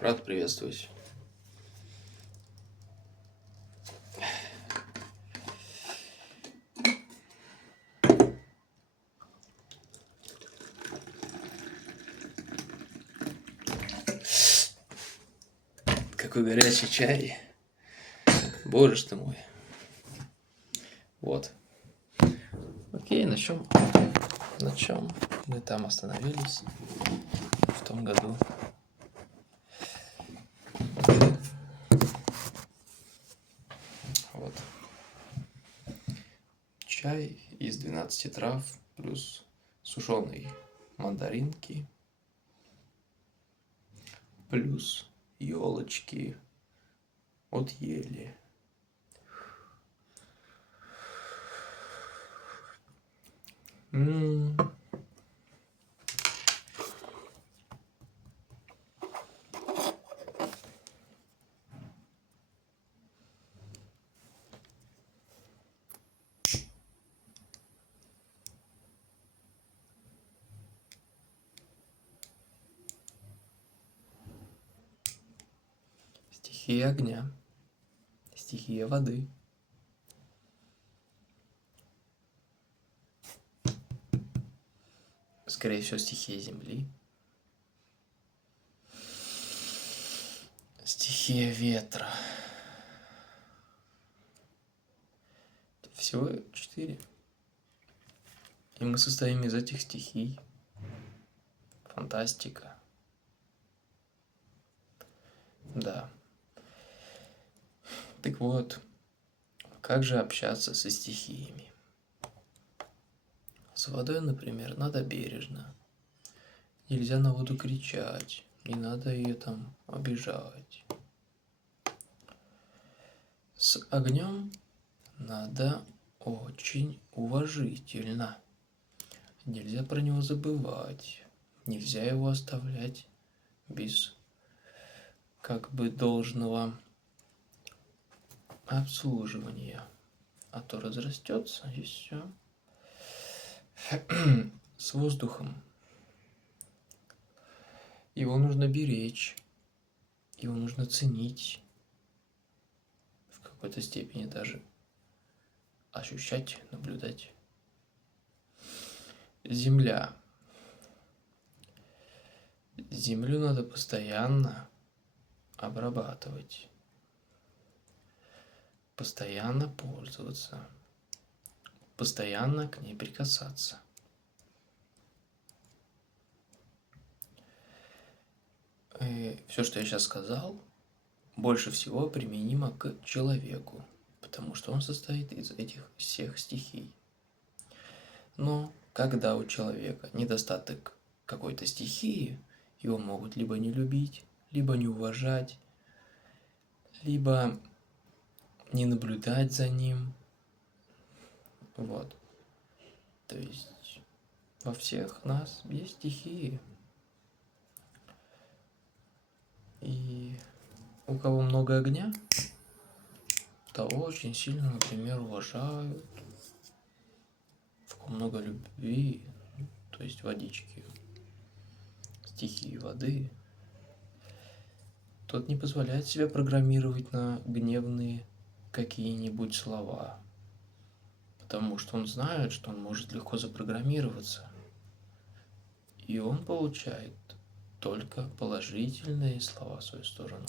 Рад приветствовать. Какой горячий чай. Боже ж ты мой. Вот. Окей, на чем мы там остановились в том году? Вот. Чай из 12 трав плюс сушеные мандаринки плюс елочки от ели. Стихия огня, стихия воды. Скорее всего, стихия земли. Стихия ветра. Всего 4. И мы состоим из этих стихий. Фантастика. Да. Так вот, как же общаться со стихиями? С водой, например, надо бережно. Нельзя на воду кричать, не надо ее там обижать. С огнем надо очень уважительно. Нельзя про него забывать, нельзя его оставлять без как бы должного обслуживания, а то разрастется и все. С воздухом. Его нужно беречь, его нужно ценить, в какой-то степени даже ощущать, наблюдать. Земля. Землю надо постоянно обрабатывать, постоянно пользоваться, постоянно к ней прикасаться. И все, что я сейчас сказал, больше всего применимо к человеку, потому что он состоит из этих всех стихий. Но когда у человека недостаток какой-то стихии, его могут либо не любить, либо не уважать, либо не наблюдать за ним. Вот. То есть во всех нас есть стихии. И у кого много огня, того очень сильно, например, уважают. В ком много любви, то есть водички, стихии воды, тот не позволяет себя программировать на гневные какие-нибудь слова, потому что он знает, что он может легко запрограммироваться, и он получает только положительные слова в свою сторону.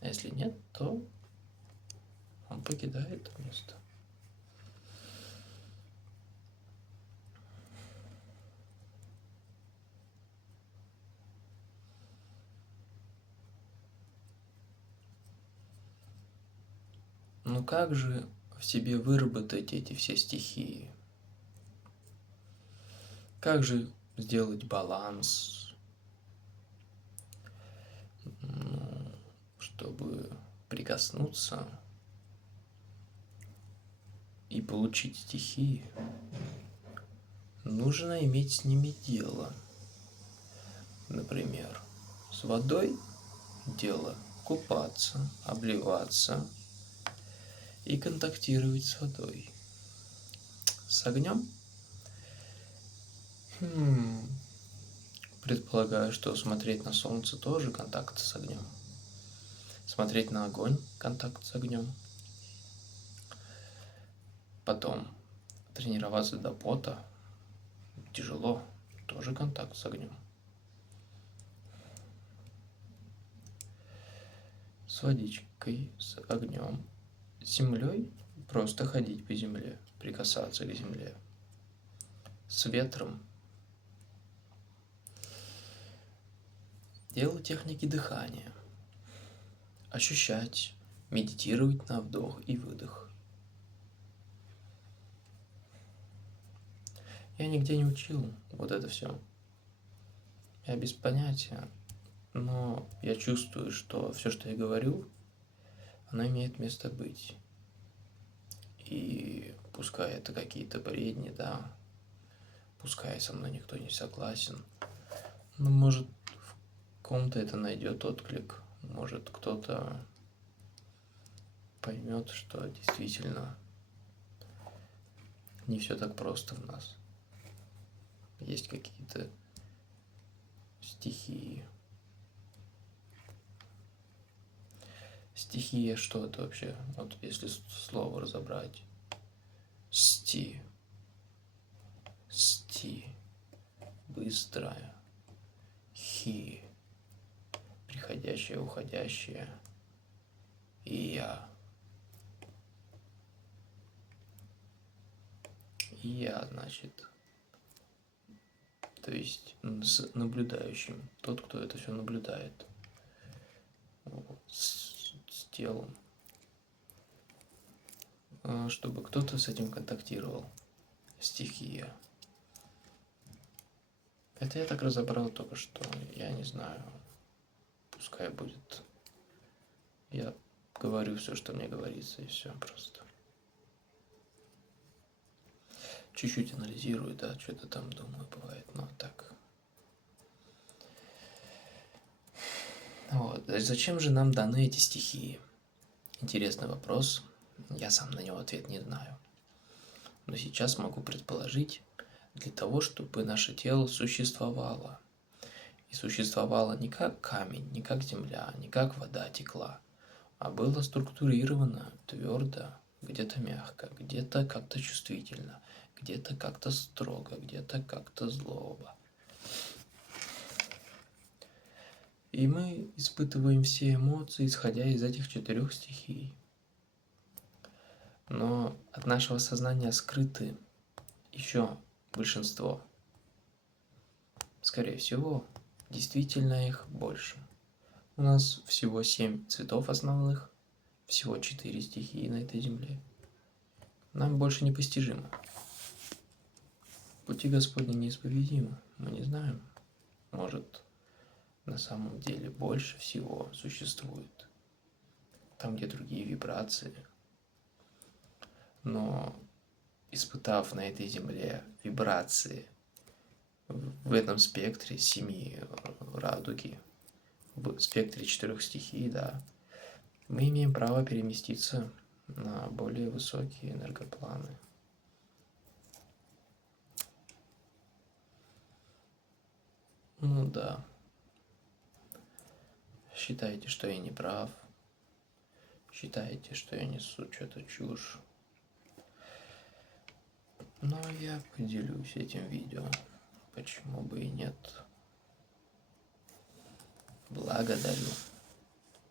А если нет, то он покидает это место. Ну как же в себе выработать эти все стихии? Как же сделать баланс, чтобы прикоснуться и получить стихии? Нужно иметь с ними дело. Например, с водой дело купаться, обливаться и контактировать с водой. С огнем предполагаю, что смотреть на солнце тоже контакт с огнем. Смотреть на огонь – контакт с огнем. Потом тренироваться до пота тяжело, тоже контакт с огнем. С водичкой, с огнем, с землей просто ходить по земле, прикасаться к земле. С ветром делать техники дыхания, ощущать, медитировать на вдох и выдох. Я нигде не учил вот это все. Я без понятия, но я чувствую, что все, что я говорю, оно имеет место быть. И пускай это какие-то бредни, да, пускай со мной никто не согласен, но может в ком-то это найдет отклик, может кто-то поймет, что действительно не все так просто в нас. Есть какие-то стихии. Стихия что это вообще? Вот если слово разобрать. Сти. Быстрая. Хи. Приходящее, уходящее. И я. И я, значит. То есть с наблюдающим. Тот, кто это все наблюдает. С телом. Чтобы кто-то с этим контактировал. Стихия. Это я так разобрал только что. Я не знаю. Пускай будет. Я говорю все, что мне говорится, и все просто. Чуть-чуть анализирую, да, что-то там думаю, бывает, но так. Вот. Зачем же нам даны эти стихии? Интересный вопрос. Я сам на него ответ не знаю. Но сейчас могу предположить, для того, чтобы наше тело существовало. И существовало не как камень, не как земля, не как вода текла, а было структурировано, твердо, где-то мягко, где-то как-то чувствительно, где-то как-то строго, где-то как-то злобо. И мы испытываем все эмоции, исходя из этих 4 стихий. Но от нашего сознания скрыты еще большинство. Скорее всего, действительно их больше. У нас всего 7 цветов основных, всего 4 стихии на этой земле. Нам больше непостижимо. Пути Господни неисповедимы, мы не знаем. Может, на самом деле больше всего существует. Там, где другие вибрации. Но испытав на этой земле вибрации в этом спектре 7 радуги, в спектре 4 стихий, да, мы имеем право переместиться на более высокие энергопланы. Ну да. Считаете, что я не прав. Считаете, что я несу что-то чушь. Но я поделюсь этим видео. Почему бы и нет. Благодарю.